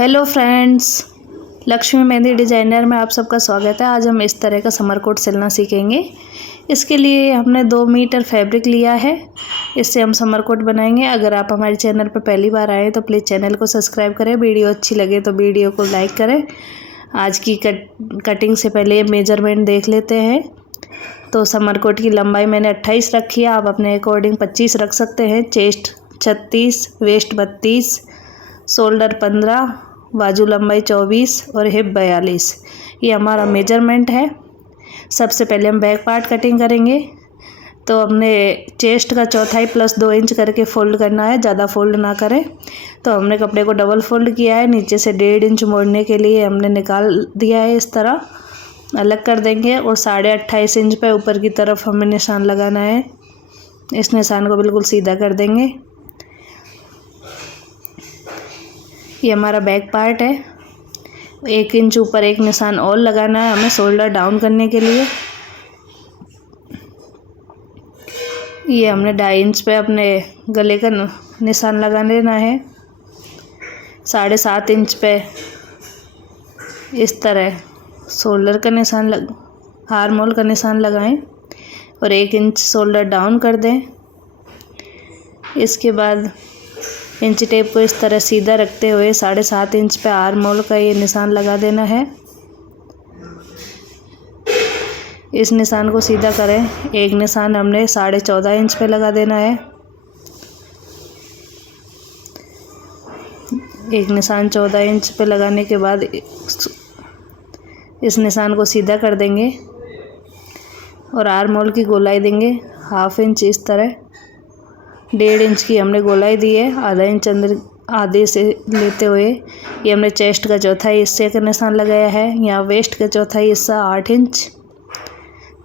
Hello friends, Lakshmi mehndi designer में आप सबका स्वागत है। आज हम इस तरह का समर कोट सिलना सीखेंगे। इसके लिए हमने 2 मीटर फैब्रिक लिया है। इससे हम समर कोट बनाएंगे। अगर आप हमारे चैनल पर पहली बार आए तो प्लीज़ चैनल को सब्सक्राइब करें। वीडियो अच्छी लगे तो वीडियो को लाइक करें। आज की कटिंग से पहले मेजरमेंट देख लेते हैं। तो समर कोट की लंबाई मैंने 28 रखी है। आप अपने अकॉर्डिंग 25 रख सकते हैं। चेस्ट 36, वेस्ट 32, शोल्डर 15, बाजू लंबाई 24 और हिप 42। ये हमारा मेजरमेंट है। सबसे पहले हम बैक पार्ट कटिंग करेंगे। तो हमने चेस्ट का चौथाई प्लस 2 इंच करके फ़ोल्ड करना है, ज़्यादा फ़ोल्ड ना करें। तो हमने कपड़े को डबल फ़ोल्ड किया है। नीचे से 1.5 इंच मोड़ने के लिए हमने निकाल दिया है। इस तरह अलग कर देंगे और 28.5 इंच पे ऊपर की तरफ हमें निशान लगाना है। इस निशान को बिल्कुल सीधा कर देंगे। ये हमारा बैक पार्ट है। 1 इंच ऊपर एक निशान और लगाना है हमें शोल्डर डाउन करने के लिए। ये हमने 2.5 इंच पे अपने गले का निशान लगा लेना है। 7.5 इंच पे इस तरह शोल्डर का निशान आर्म होल का निशान लगाएं और 1 इंच शोल्डर डाउन कर दें। इसके बाद इंच टेप को इस तरह सीधा रखते हुए 7.5 इंच पे आर्म होल का ये निशान लगा देना है। इस निशान को सीधा करें। एक निशान हमने 14.5 इंच पे लगा देना है। एक निशान 14 इंच पे लगाने के बाद इस निशान को सीधा कर देंगे और आर्म होल की गोलाई देंगे 1/2 इंच। इस तरह 1.5 इंच की हमने गोलाई दी है। आधा इंच अंदर आधे से लेते हुए ये हमने चेस्ट का चौथाई हिस्से का निशान लगाया है। यहाँ वेस्ट का चौथाई हिस्सा 8 इंच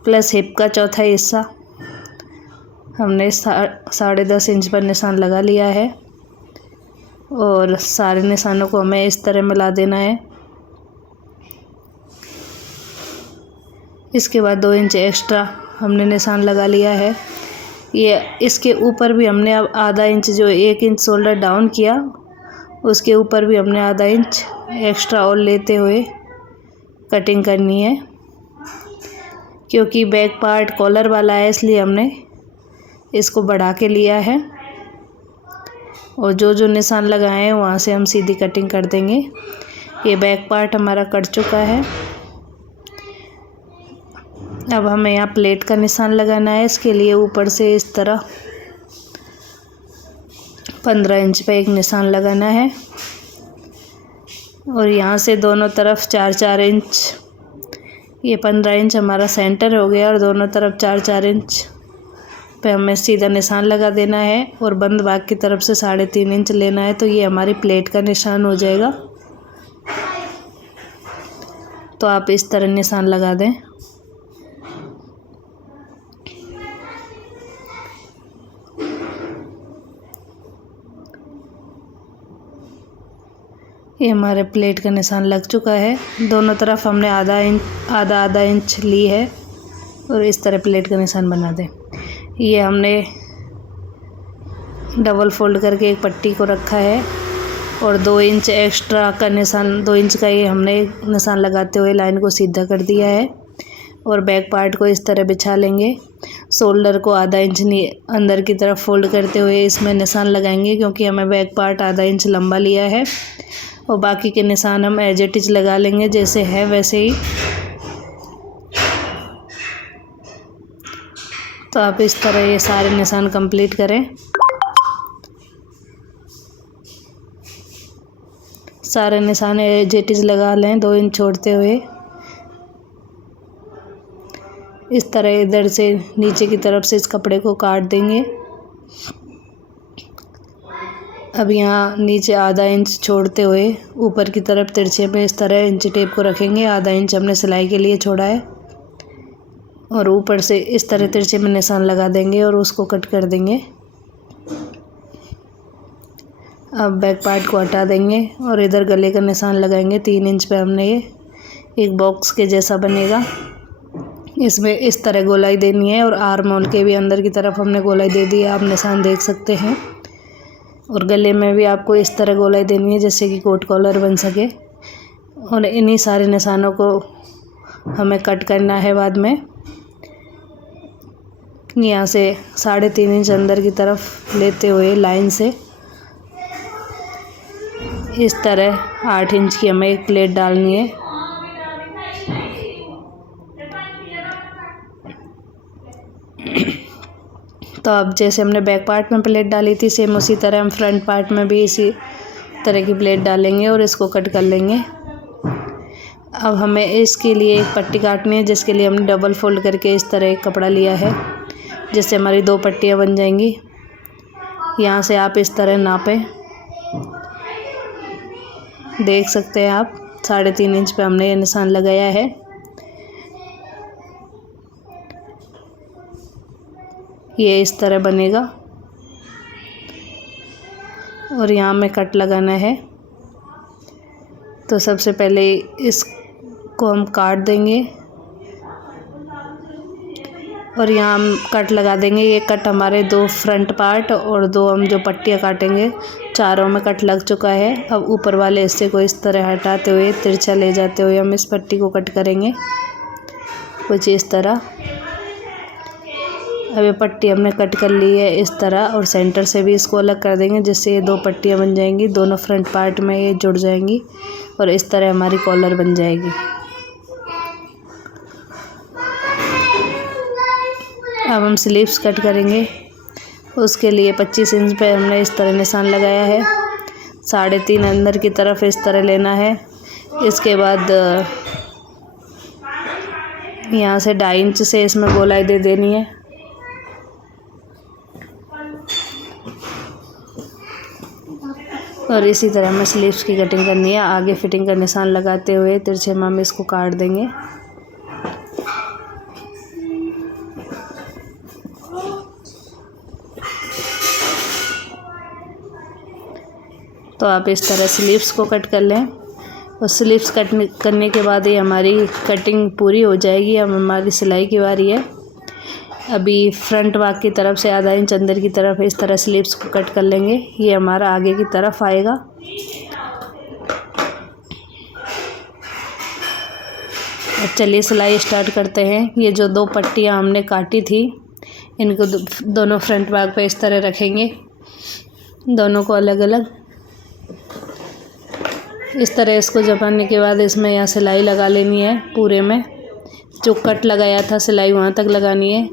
प्लस हिप का चौथाई हिस्सा हमने 10.5 इंच पर निशान लगा लिया है। और सारे निशानों को हमें इस तरह मिला देना है। इसके बाद 2 इंच एक्स्ट्रा हमने निशान लगा लिया है। ये इसके ऊपर भी हमने अब आधा इंच, जो 1 इंच शोल्डर डाउन किया उसके ऊपर भी हमने आधा इंच एक्स्ट्रा और लेते हुए कटिंग करनी है। क्योंकि बैक पार्ट कॉलर वाला है इसलिए हमने इसको बढ़ा के लिया है। और जो निशान लगाए हैं वहाँ से हम सीधी कटिंग कर देंगे। ये बैक पार्ट हमारा कट चुका है। अब हमें यहाँ प्लेट का निशान लगाना है। इसके लिए ऊपर से इस तरह 15 इंच पे एक निशान लगाना है और यहाँ से दोनों तरफ 4-4 इंच। ये 15 इंच हमारा सेंटर हो गया और दोनों तरफ 4-4 इंच पे हमें सीधा निशान लगा देना है और बंद भाग की तरफ से 3.5 इंच लेना है। तो ये हमारी प्लेट का निशान हो जाएगा। तो आप इस तरह निशान लगा दें। ये हमारे प्लेट का निशान लग चुका है। दोनों तरफ हमने आधा इंच ली है और इस तरह प्लेट का निशान बना दें। ये हमने डबल फोल्ड करके एक पट्टी को रखा है और 2 इंच एक्स्ट्रा का निशान, 2 इंच का ये हमने निशान लगाते हुए लाइन को सीधा कर दिया है। और बैक पार्ट को इस तरह बिछा लेंगे। शोल्डर को आधा इंच अंदर की तरफ फोल्ड करते हुए इसमें निशान लगाएंगे, क्योंकि हमें बैक पार्ट आधा इंच लंबा लिया है। और बाकी के निशान हम एज इट इज लगा लेंगे, जैसे है वैसे ही। तो आप इस तरह ये सारे निशान कंप्लीट करें। सारे निशान एज इट इज लगा लें 2 इंच छोड़ते हुए। इस तरह इधर से नीचे की तरफ से इस कपड़े को काट देंगे। अब यहाँ नीचे आधा इंच छोड़ते हुए ऊपर की तरफ तिरछे में इस तरह इंच टेप को रखेंगे। आधा इंच हमने सिलाई के लिए छोड़ा है और ऊपर से इस तरह तिरछे में निशान लगा देंगे और उसको कट कर देंगे। अब बैक पार्ट को हटा देंगे और इधर गले का निशान लगाएंगे। 3 इंच पे हमने ये एक बॉक्स के जैसा बनेगा। इसमें इस तरह गोलाई देनी है और आर्म होल के भी अंदर की तरफ हमने गोलाई दे दी है। आप निशान देख सकते हैं। और गले में भी आपको इस तरह गोलाई देनी है जिससे कि कोट कॉलर बन सके। और इन्हीं सारे निशानों को हमें कट करना है बाद में। यहाँ से 3.5 इंच अंदर की तरफ लेते हुए लाइन से इस तरह 8 इंच की हमें एक प्लेट डालनी है। तो अब जैसे हमने बैक पार्ट में प्लेट डाली थी सेम उसी तरह हम फ्रंट पार्ट में भी इसी तरह की प्लेट डालेंगे और इसको कट कर लेंगे। अब हमें इसके लिए एक पट्टी काटनी है जिसके लिए हमने डबल फोल्ड करके इस तरह एक कपड़ा लिया है जिससे हमारी 2 पट्टियाँ बन जाएंगी। यहाँ से आप इस तरह नापें, देख सकते हैं आप 3.5 इंच पे हमने ये निशान लगाया है। ये इस तरह बनेगा और यहाँ में कट लगाना है। तो सबसे पहले इसको हम काट देंगे और यहाँ हम कट लगा देंगे। ये कट हमारे 2 फ्रंट पार्ट और 2 हम जो पट्टियाँ काटेंगे चारों में कट लग चुका है। अब ऊपर वाले हिस्से को इस तरह हटाते हुए तिरछा ले जाते हुए हम इस पट्टी को कट करेंगे कुछ इस तरह। अब ये पट्टी हमने कट कर ली है इस तरह और सेंटर से भी इसको अलग कर देंगे जिससे ये 2 पट्टियाँ बन जाएंगी। दोनों फ्रंट पार्ट में ये जुड़ जाएंगी और इस तरह हमारी कॉलर बन जाएगी। अब हम स्लीव्स कट करेंगे। उसके लिए 25 इंच पे हमने इस तरह निशान लगाया है। 3.5 अंदर की तरफ इस तरह लेना है। इसके बाद यहाँ से 2.5 इंच से इसमें गोलाई दे देनी है। और इसी तरह हमें स्लीव्स की कटिंग करनी है। आगे फिटिंग का निशान लगाते हुए तिरछे में हम इसको काट देंगे। तो आप इस तरह स्लीव्स को कट कर लें और स्लीव्स कट करने के बाद ही हमारी कटिंग पूरी हो जाएगी। अब हमारी सिलाई की बारी है। अभी फ्रंट बाग की तरफ से आधा इंच अंदर की तरफ इस तरह स्लीव्स को कट कर लेंगे। ये हमारा आगे की तरफ आएगा। अब चलिए सिलाई स्टार्ट करते हैं। ये जो 2 पट्टियाँ हमने काटी थी इनको दोनों फ्रंट बाग पे इस तरह रखेंगे, दोनों को अलग अलग इस तरह। इसको जमाने के बाद इसमें यहाँ सिलाई लगा लेनी है पूरे में। जो कट लगाया था सिलाई वहाँ तक लगानी है।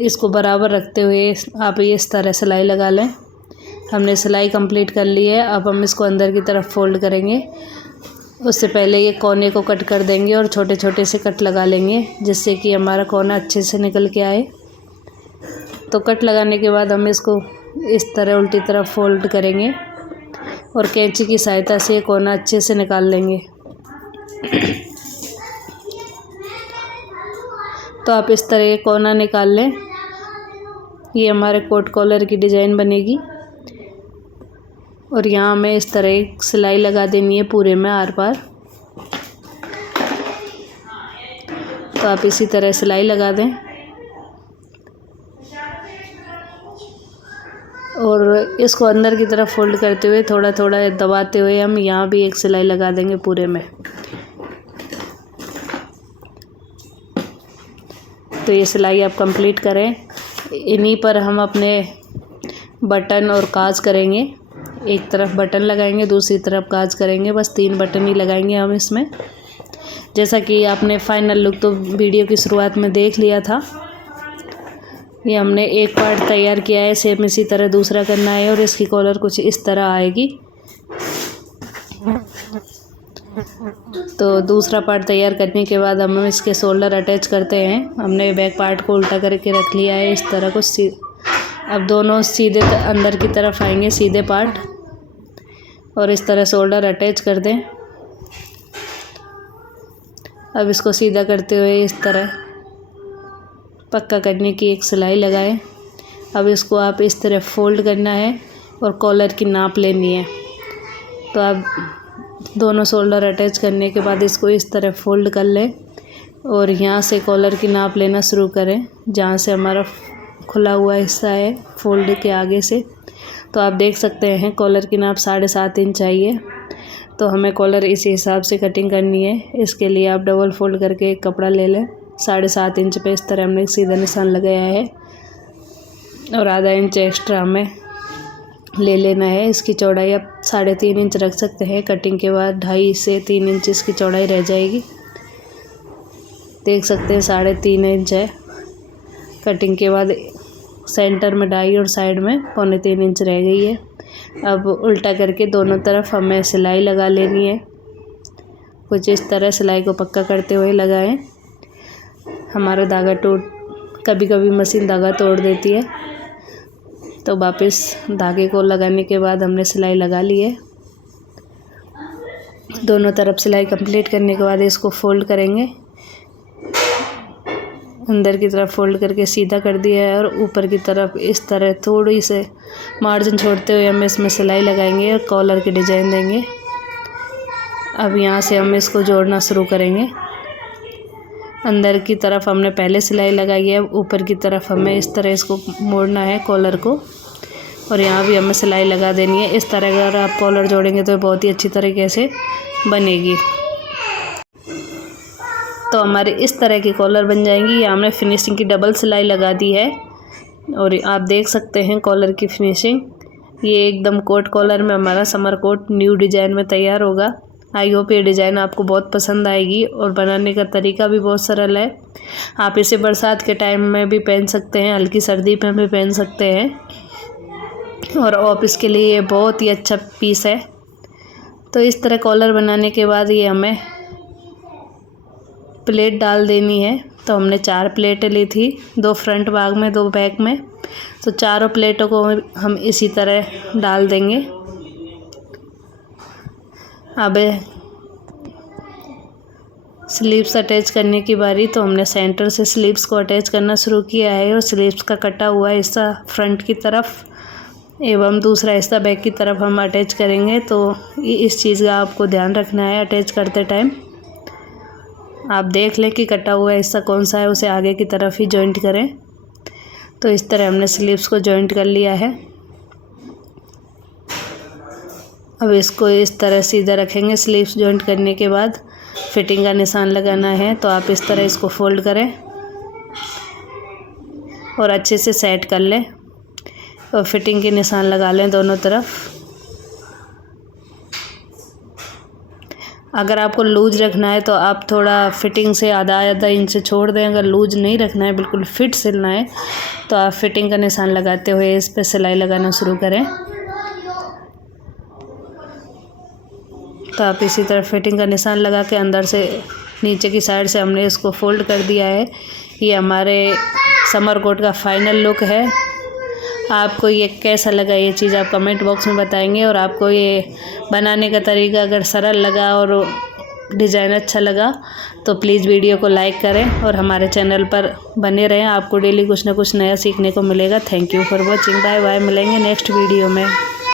इसको बराबर रखते हुए आप ये इस तरह सिलाई लगा लें। हमने सिलाई कंप्लीट कर ली है। अब हम इसको अंदर की तरफ फोल्ड करेंगे। उससे पहले ये कोने को कट कर देंगे और छोटे छोटे से कट लगा लेंगे जिससे कि हमारा कोना अच्छे से निकल के आए। तो कट लगाने के बाद हम इसको इस तरह उल्टी तरफ फोल्ड करेंगे और कैंची की सहायता से कोना अच्छे से निकाल लेंगे। तो आप इस तरह कोना निकाल लें। ये हमारे कोट कॉलर की डिज़ाइन बनेगी और यहाँ हमें इस तरह एक सिलाई लगा देनी है पूरे में आर पार। तो आप इसी तरह सिलाई लगा दें और इसको अंदर की तरफ फोल्ड करते हुए थोड़ा थोड़ा दबाते हुए हम यहाँ भी एक सिलाई लगा देंगे पूरे में। तो ये सिलाई आप कंप्लीट करें। इन्हीं पर हम अपने बटन और काज करेंगे। एक तरफ बटन लगाएंगे, दूसरी तरफ काज करेंगे। बस 3 बटन ही लगाएंगे हम इसमें। जैसा कि आपने फाइनल लुक तो वीडियो की शुरुआत में देख लिया था। ये हमने एक पार्ट तैयार किया है, सेम इसी तरह दूसरा करना है और इसकी कॉलर कुछ इस तरह आएगी। तो दूसरा पार्ट तैयार करने के बाद हम इसके शोल्डर अटैच करते हैं। हमने बैक पार्ट को उल्टा करके रख लिया है इस तरह को। अब दोनों सीधे अंदर की तरफ आएंगे सीधे पार्ट और इस तरह शोल्डर अटैच कर दें। अब इसको सीधा करते हुए इस तरह पक्का करने की एक सिलाई लगाएं। अब इसको आप इस तरह फोल्ड करना है और कॉलर की नाप लेनी है। तो आप दोनों शोल्डर अटैच करने के बाद इसको इस तरह फोल्ड कर लें और यहाँ से कॉलर की नाप लेना शुरू करें। जहाँ से हमारा खुला हुआ हिस्सा है फोल्ड के आगे से तो आप देख सकते हैं कॉलर की नाप 7.5 इंच चाहिए। तो हमें कॉलर इसी हिसाब से कटिंग करनी है। इसके लिए आप डबल फोल्ड करके एक कपड़ा ले लें। 7.5 इंच पे इस तरह हमने एक सीधा निशान लगाया है और आधा इंच एक्स्ट्रा हमें ले लेना है। इसकी चौड़ाई आप 3.5 इंच रख सकते हैं। कटिंग के बाद 2.5 से 3 इंच इसकी चौड़ाई रह जाएगी। देख सकते हैं 3.5 इंच है। कटिंग के बाद सेंटर में 2.5 और साइड में 3.25 इंच रह गई है। अब उल्टा करके दोनों तरफ हमें सिलाई लगा लेनी है। कुछ इस तरह सिलाई को पक्का करते हुए लगाएं। हमारा धागा कभी कभी मशीन धागा तोड़ देती है, तो वापस धागे को लगाने के बाद हमने सिलाई लगा ली है। दोनों तरफ सिलाई कंप्लीट करने के बाद इसको फोल्ड करेंगे। अंदर की तरफ फोल्ड करके सीधा कर दिया है और ऊपर की तरफ इस तरह थोड़ी से मार्जिन छोड़ते हुए हम इसमें सिलाई लगाएंगे और कॉलर की डिज़ाइन देंगे। अब यहाँ से हम इसको जोड़ना शुरू करेंगे। अंदर की तरफ हमने पहले सिलाई लगाई है, ऊपर की तरफ हमें इस तरह इसको मोड़ना है कॉलर को, और यहाँ भी हमें सिलाई लगा देनी है। इस तरह अगर आप कॉलर जोड़ेंगे तो बहुत ही अच्छी तरीके से बनेगी। तो हमारे इस तरह की कॉलर बन जाएंगी। ये हमने फिनिशिंग की डबल सिलाई लगा दी है और आप देख सकते हैं कॉलर की फिनिशिंग। ये एकदम कोट कॉलर में हमारा समर कोट न्यू डिज़ाइन में तैयार होगा। आई होप ये डिज़ाइन आपको बहुत पसंद आएगी और बनाने का तरीका भी बहुत सरल है। आप इसे बरसात के टाइम में भी पहन सकते हैं, हल्की सर्दी में भी पहन सकते हैं और ऑफिस के लिए ये बहुत ही अच्छा पीस है। तो इस तरह कॉलर बनाने के बाद ये हमें प्लेट डाल देनी है। तो हमने 4 प्लेटें ली थी, 2 फ्रंट भाग में 2 बैक में। तो चारों प्लेटों को हम इसी तरह डाल देंगे। अब स्लीव्स अटैच करने की बारी। तो हमने सेंटर से स्लीव्स को अटैच करना शुरू किया है और स्लीव्स का कटा हुआ हिस्सा फ्रंट की तरफ एवं दूसरा हिस्सा बैक की तरफ हम अटैच करेंगे। तो इस चीज़ का आपको ध्यान रखना है अटैच करते टाइम। आप देख लें कि कटा हुआ हिस्सा कौन सा है, उसे आगे की तरफ ही जॉइंट करें। तो इस तरह हमने स्लीव्स को जॉइंट कर लिया है। अब इसको इस तरह सीधा रखेंगे। स्लीव्स जॉइंट करने के बाद फिटिंग का निशान लगाना है। तो आप इस तरह इसको फोल्ड करें और अच्छे से सेट कर लें और फिटिंग के निशान लगा लें दोनों तरफ। अगर आपको लूज रखना है तो आप थोड़ा फिटिंग से आधा इंच छोड़ दें। अगर लूज नहीं रखना है, बिल्कुल फिट सिलना है, तो आप फिटिंग का निशान लगाते हुए इस पर सिलाई लगाना शुरू करें। तो आप इसी तरह फिटिंग का निशान लगा के अंदर से नीचे की साइड से हमने इसको फोल्ड कर दिया है। ये हमारे समर कोट का फाइनल लुक है। आपको ये कैसा लगा ये चीज़ आप कमेंट बॉक्स में बताएंगे। और आपको ये बनाने का तरीका अगर सरल लगा और डिज़ाइन अच्छा लगा तो प्लीज़ वीडियो को लाइक करें और हमारे चैनल पर बने रहें। आपको डेली कुछ ना कुछ नया सीखने को मिलेगा। Thank you for watching. Bye bye. मिलेंगे नेक्स्ट वीडियो में।